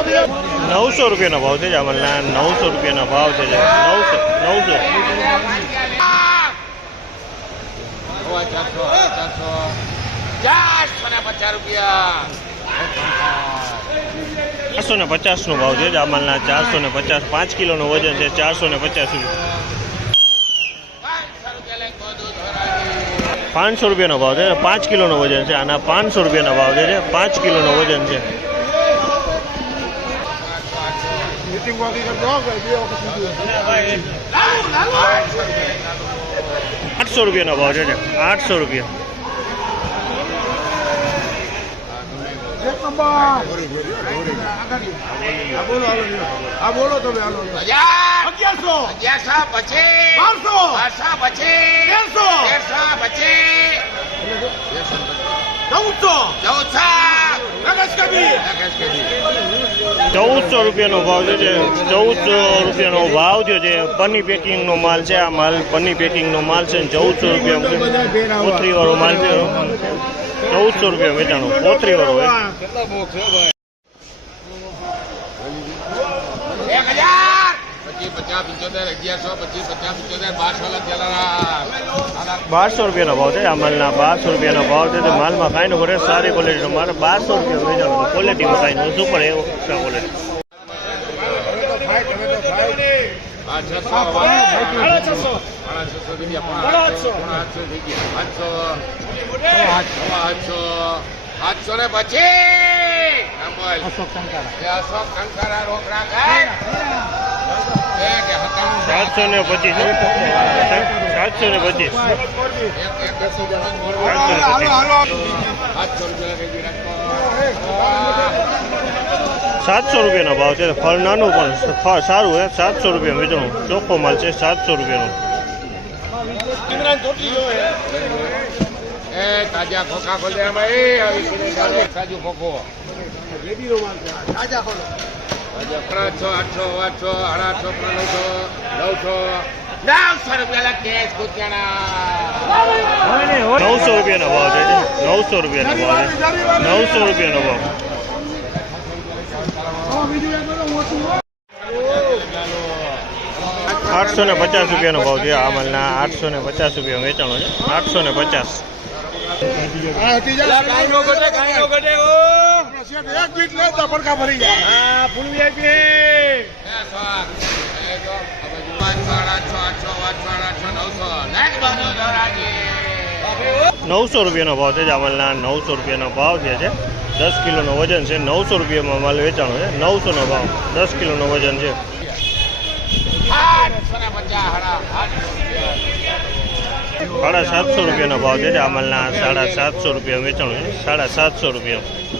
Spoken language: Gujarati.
900 રૂપિયાનો ભાવ છે જામલના 900 રૂપિયાનો ભાવ છે 450 નો ભાવ છે જામલના 450 5 કિલોનો વજન છે 450 રૂપિયા 500 રૂપિયાનો ભાવ છે 5 કિલોનો વજન છે આના 500 રૂપિયાનો ભાવ છે 5 કિલોનો વજન છે 800 રૂપિયાનો ભાવ છે 800 રૂપિયા ₹1400 રૂપિયાનો ભાવ છે 1400 રૂપિયાનો ભાવ થયો છે પન્ની પેકિંગ નો માલ છે આ માલ પન્ની પેકિંગ નો માલ છે 1400 રૂપિયા કોથરી વાળો માલ છે 1400 રૂપિયા વેચાણો કોથરી વાળો હોય 1200 રૂપિયાનો ભાવ છે આ માલના 1200 રૂપિયાનો ભાવ છે માલમાં કાંઈ નો કરે સારી ક્વોલિટીનો માલ 1200 રૂપિયા વેચાણો ક્વોલિટીમાં કાંઈ નો સુપર એવો ક્વોલિટી 700 રૂપિયાનો ભાવ છે ફળ નાનું પણ ફળ સારું છે 700 રૂપિયા વેચાણું ચોખ્ખો માલ છે 700 રૂપિયાનો તાજા ખોખા ખોલે તાજુ ખોખો 900 રૂપિયાનો ભાવ છે 900 રૂપિયાનો ભાવ છે 900 રૂપિયાનો ભાવ 850 રૂપિયાનો ભાવ છે આ માલના 850 રૂપિયા વેચાણો છે 850 900 રૂપિયાનો ભાવ છે જામલના 900 રૂપિયાનો ભાવ છે 10 કિલોનો વજન છે 900 રૂપિયામાં માલ વેચાણો છે 900 નો ભાવ 10 કિલોનો વજન છે 750 રૂપિયાનો ભાવ છે જામલના 750 રૂપિયા વેચાણો છે 750 રૂપિયા